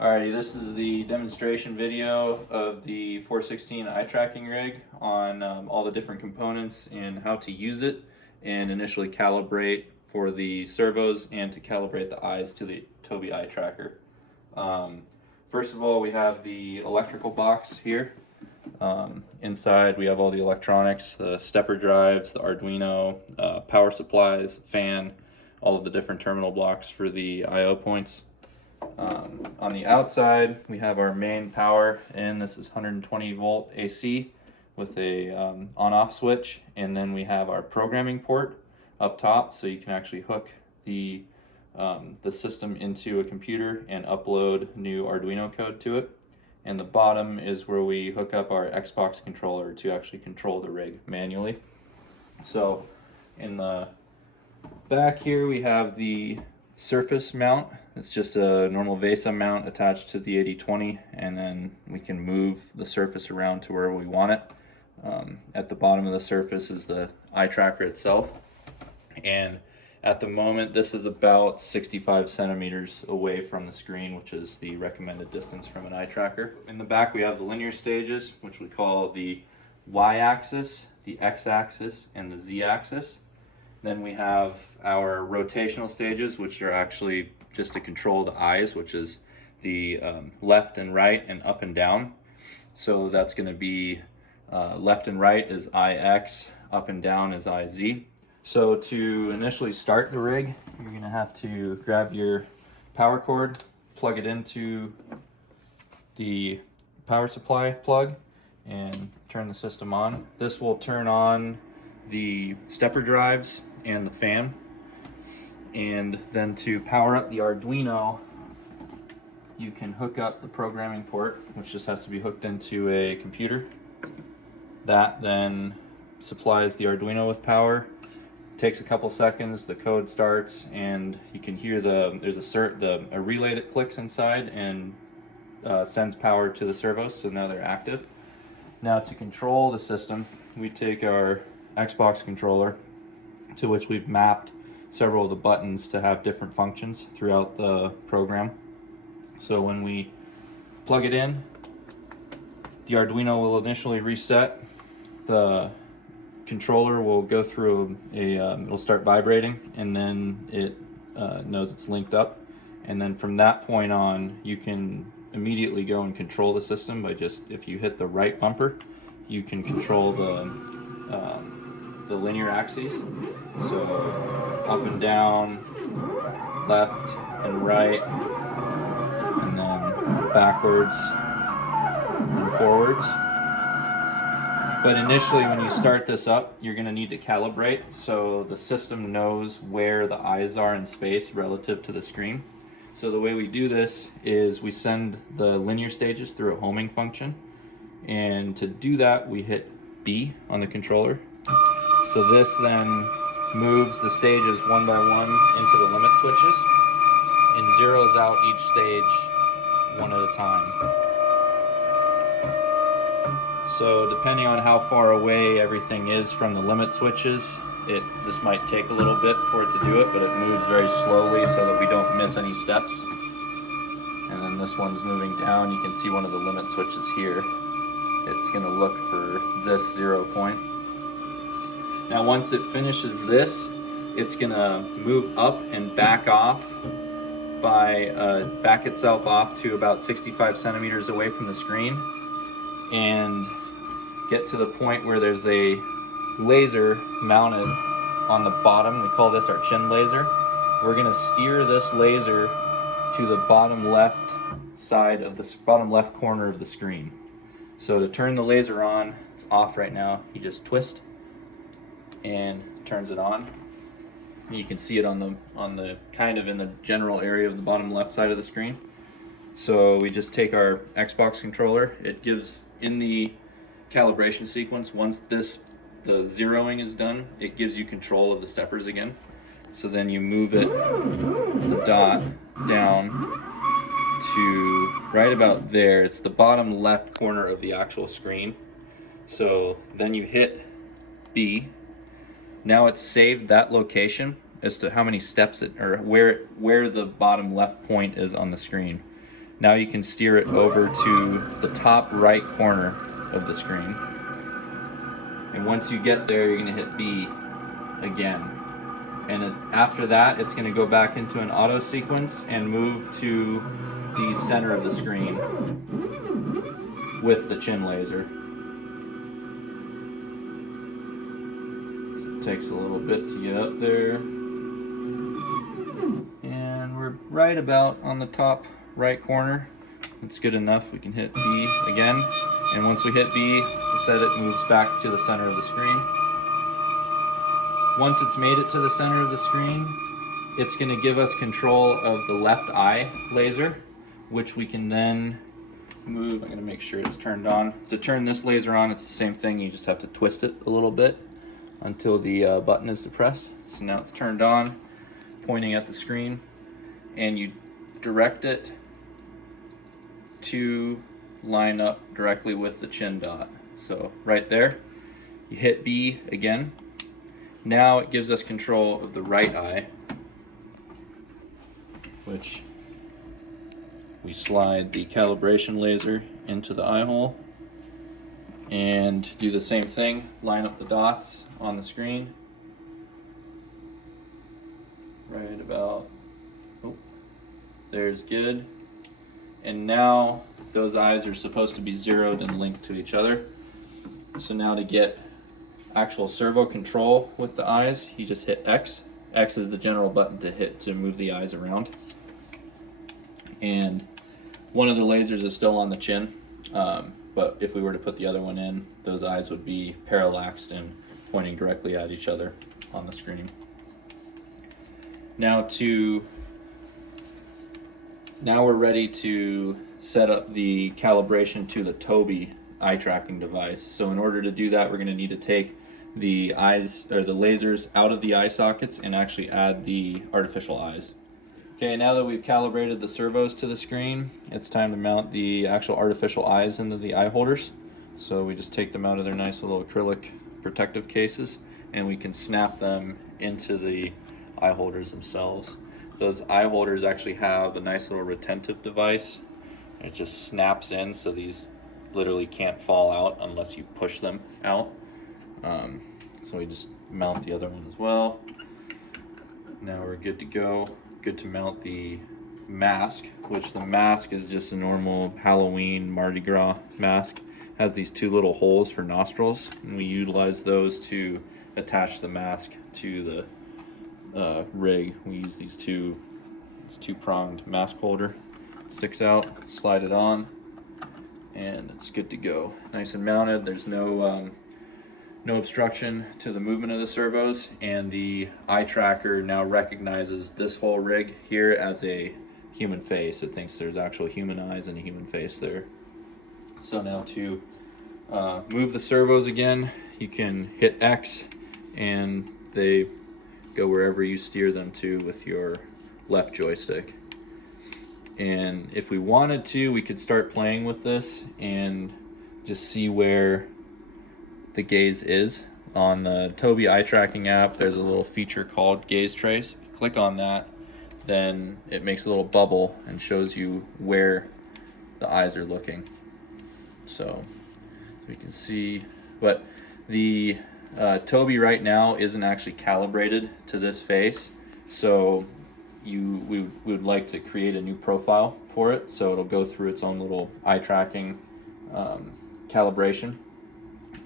Alrighty, this is the demonstration video of the 416 eye tracking rig on all the different components and how to use it and initially calibrate for the servos and to calibrate the eyes to the Tobii eye tracker. First of all, we have the electrical box here. Inside we have all the electronics, the stepper drives, the Arduino, power supplies, fan, all of the different terminal blocks for the I/O points. On the outside we have our main power, and this is 120 volt AC with a on-off switch, and then we have our programming port up top, so you can actually hook the system into a computer and upload new Arduino code to it. And the bottom is where we hook up our Xbox controller to actually control the rig manually. So in the back here we have the surface mount. It's just a normal VESA mount attached to the 8020, and then we can move the surface around to where we want it. At the bottom of the surface is the eye tracker itself, and at the moment this is about 65 centimeters away from the screen, which is the recommended distance from an eye tracker. In the back we have the linear stages, which we call the Y-axis, the X-axis, and the Z-axis. Then we have our rotational stages, which are actually just to control the eyes, which is the left and right and up and down. So that's going to be left and right is IX, up and down is IZ. So to initially start the rig, you're going to have to grab your power cord, plug it into the power supply plug, and turn the system on. This will turn on the stepper drives and the fan. And then to power up the Arduino, you can hook up the programming port, which just has to be hooked into a computer. That then supplies the Arduino with power. Takes a couple seconds, the code starts, and you can hear there's a relay that clicks inside and sends power to the servos, so now they're active. Now to control the system, we take our Xbox controller, to which we've mapped several of the buttons to have different functions throughout the program. So when we plug it in, the Arduino will initially reset. The controller will go through it'll start vibrating, and then it knows it's linked up. And then from that point on, you can immediately go and control the system by just, if you hit the right bumper, you can control the linear axes. So up and down, left and right, and then backwards and forwards. But initially when you start this up, you're going to need to calibrate so the system knows where the eyes are in space relative to the screen. So the way we do this is we send the linear stages through a homing function, and to do that we hit B on the controller. So this then moves the stages one by one into the limit switches and zeroes out each stage one at a time. So depending on how far away everything is from the limit switches, this might take a little bit for it to do it, but it moves very slowly so that we don't miss any steps. And then this one's moving down. You can see one of the limit switches here. It's going to look for this 0 point. Now once it finishes this, it's going to move up and back off back itself off to about 65 centimeters away from the screen, and get to the point where there's a laser mounted on the bottom. We call this our chin laser. We're going to steer this laser to the bottom left side of the bottom left corner of the screen. So to turn the laser on, it's off right now, you just twist and turns it on. You can see it on the kind of in the general area of the bottom left side of the screen. So we just take our Xbox controller. It gives, in the calibration sequence, once the zeroing is done, it gives you control of the steppers again. So then you move it, the dot, down to right about there. It's the bottom left corner of the actual screen. So then you hit B. Now it's saved that location as to how many steps it, or where the bottom left point is on the screen. Now you can steer it over to the top right corner of the screen. And once you get there, you're going to hit B again. And after that, it's going to go back into an auto sequence and move to the center of the screen with the chin laser. It takes a little bit to get up there. And we're right about on the top right corner. It's good enough. We can hit B again. And once we hit B, we said it moves back to the center of the screen. Once it's made it to the center of the screen, it's going to give us control of the left eye laser, which we can then move. I'm going to make sure it's turned on. To turn this laser on, it's the same thing. You just have to twist it a little bit until the button is depressed. So now it's turned on, pointing at the screen, and you direct it to line up directly with the chin dot. So right there, you hit B again. Now it gives us control of the right eye, which we slide the calibration laser into the eye hole and do the same thing, line up the dots on the screen. Right about, oh, there's good. And now those eyes are supposed to be zeroed and linked to each other. So now to get actual servo control with the eyes, you just hit X. X is the general button to hit to move the eyes around. And one of the lasers is still on the chin, but if we were to put the other one in, those eyes would be parallaxed and pointing directly at each other on the screen. Now we're ready to set up the calibration to the Tobii eye tracking device. So in order to do that, we're going to need to take the eyes or the lasers out of the eye sockets and actually add the artificial eyes. Okay, now that we've calibrated the servos to the screen, it's time to mount the actual artificial eyes into the eye holders. So we just take them out of their nice little acrylic protective cases and we can snap them into the eye holders themselves. Those eye holders actually have a nice little retentive device. It just snaps in, so these literally can't fall out unless you push them out. So we just mount the other one as well. Now we're good to go. Good to mount the mask, which the mask is just a normal Halloween Mardi Gras mask. It has these two little holes for nostrils, and we utilize those to attach the mask to the rig. We use this two-pronged mask holder. It sticks out, slide it on, and it's good to go. Nice and mounted. There's no obstruction to the movement of the servos, and the eye tracker now recognizes this whole rig here as a human face. It thinks there's actual human eyes and a human face there. So now to move the servos again, you can hit X and they go wherever you steer them to with your left joystick. And if we wanted to, we could start playing with this and just see where the gaze is. On the Tobii eye tracking app, there's a little feature called gaze trace. If you click on that, then it makes a little bubble and shows you where the eyes are looking. So we can see, but the Tobii right now isn't actually calibrated to this face, so we would like to create a new profile for it, so it'll go through its own little eye tracking calibration.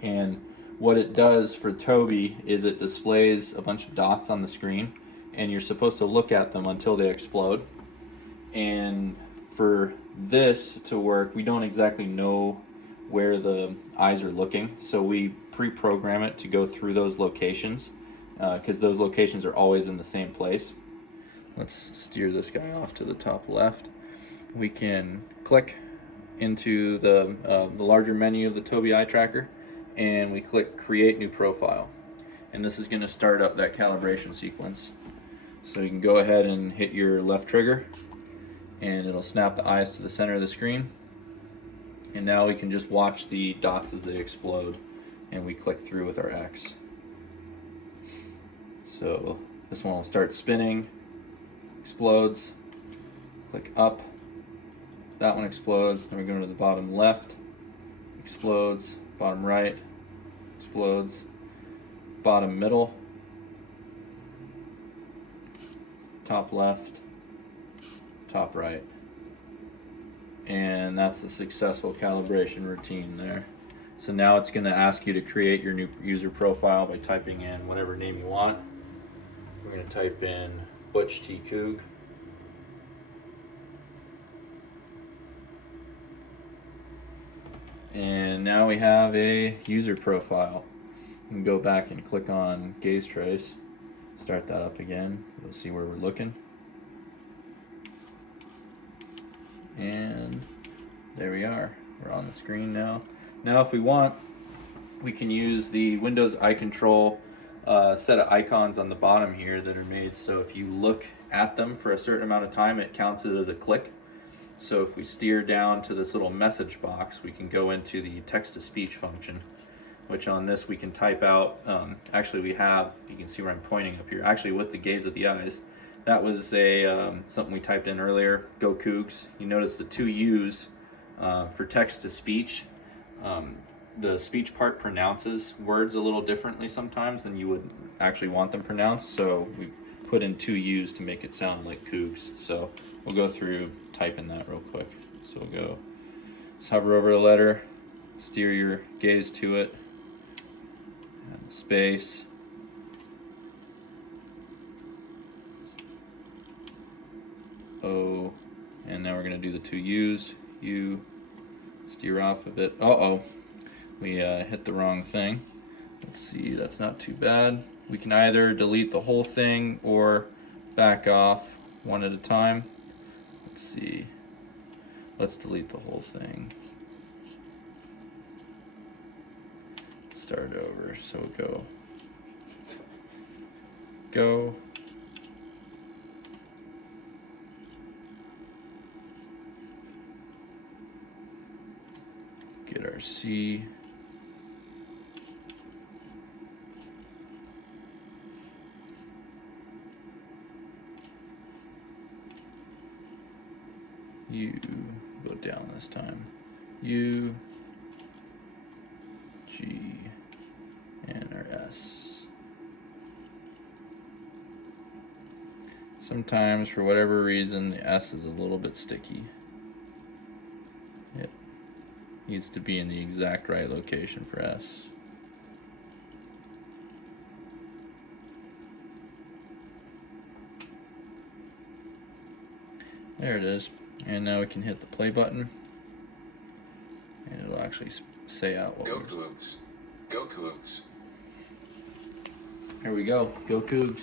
And what it does for Tobii is it displays a bunch of dots on the screen, and you're supposed to look at them until they explode. And for this to work, we don't exactly know where the eyes are looking, so we pre-program it to go through those locations, because those locations are always in the same place. Let's steer this guy off to the top left. We can click into the larger menu of the Tobii eye tracker, and we click create new profile, and this is going to start up that calibration sequence. So you can go ahead and hit your left trigger and it'll snap the eyes to the center of the screen, and now we can just watch the dots as they explode, and we click through with our X. So this one will start spinning, explodes, click up, That one explodes. Then we go to the bottom left, explodes. Bottom right, explodes. Bottom middle, top left, top right. And that's a successful calibration routine there. So now it's going to ask you to create your new user profile by typing in whatever name you want. We're going to type in Butch T. Coog. And now we have a user profile. You can go back and click on gaze trace, start that up again. You'll see where we're looking. And there we are. We're on the screen now. Now if we want, we can use the Windows eye control set of icons on the bottom here that are made so if you look at them for a certain amount of time, it counts it as a click. So if we steer down to this little message box, we can go into the text-to-speech function, which on this we can type out, actually we have, you can see where I'm pointing up here, actually with the gaze of the eyes. That was a something we typed in earlier, go Cougs. You notice the two U's for text-to-speech. The speech part pronounces words a little differently sometimes than you would actually want them pronounced, so we put in two U's to make it sound like Cougs. So we'll go through typing that real quick. So we'll go, just hover over the letter, steer your gaze to it, and space, O, and now we're going to do the two U's, U, steer off of it. Uh-oh, we hit the wrong thing. Let's see, that's not too bad. We can either delete the whole thing or back off one at a time. Let's see, let's delete the whole thing. Start over, so we'll go, get our C, U, go down this time, U, G, and our S. Sometimes, for whatever reason, the S is a little bit sticky. It needs to be in the exact right location for S. There it is. And now we can hit the play button, and it'll actually say out what Go Cougs. Go Cougs. Here we go. Go Cougs.